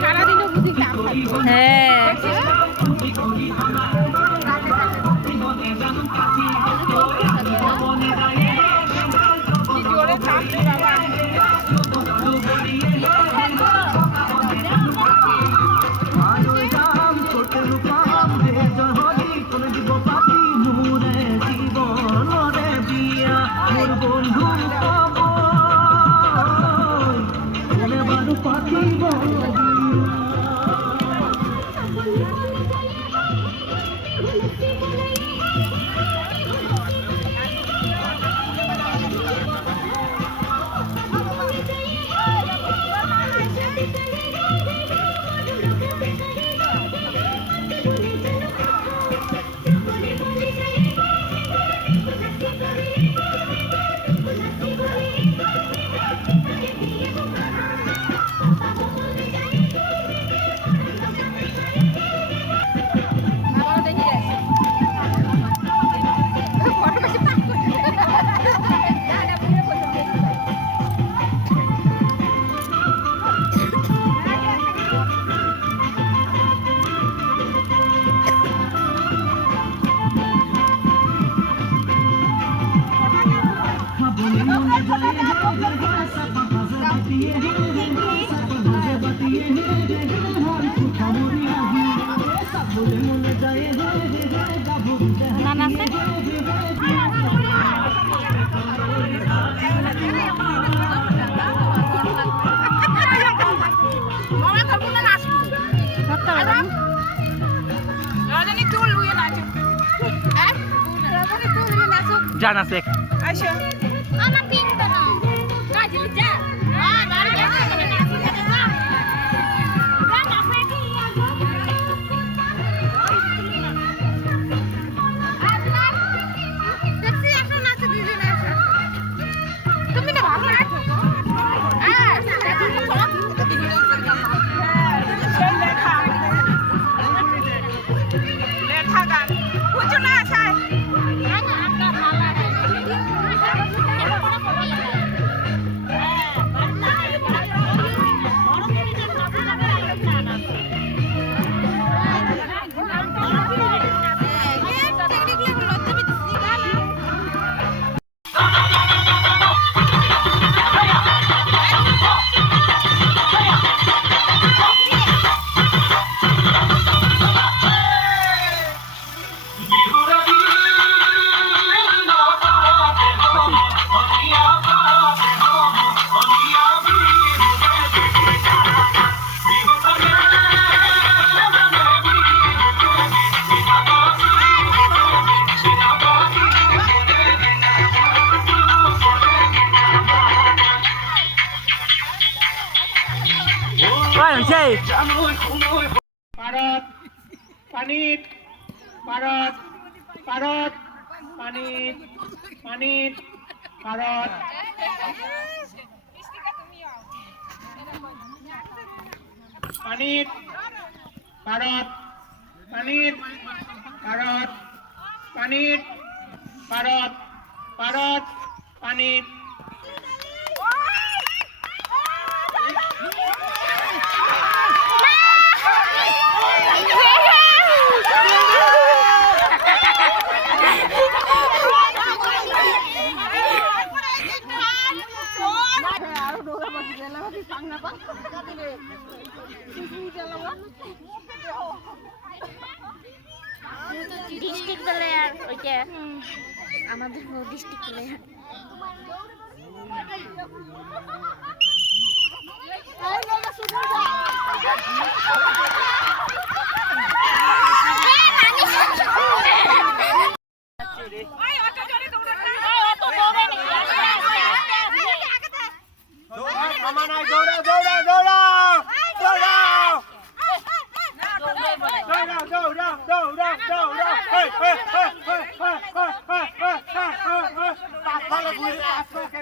সারাদিনও বুঝি চাপ থাকবে। হ্যাঁ জানা শেখ আচ্ছা আমার পিং বানাও কাজে যা বাড়ি যাচ্ছে মানে নাচি খেতে যা গানা ফেটি দেখছি এখন নাচে দিদি নাচে তুমি না ভালো নাচো হ্যাঁ তুমি সব লেখা গান বুঝো না আছাই ভারত পানিত ভারত ভারত পানিত পানিত ভারত পানিত ভারত পানিত ভারত পানিত ভারত ভারত পানিত ডিস্ট্রিক্ট প্লেয়ার ওইটা আমাদের ডিস্ট্রিক্ট প্লেয়ার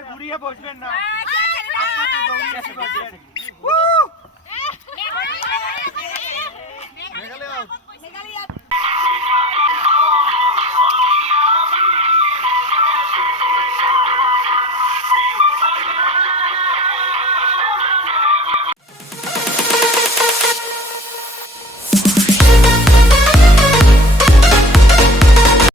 ঘুরিয়ে বসবেন না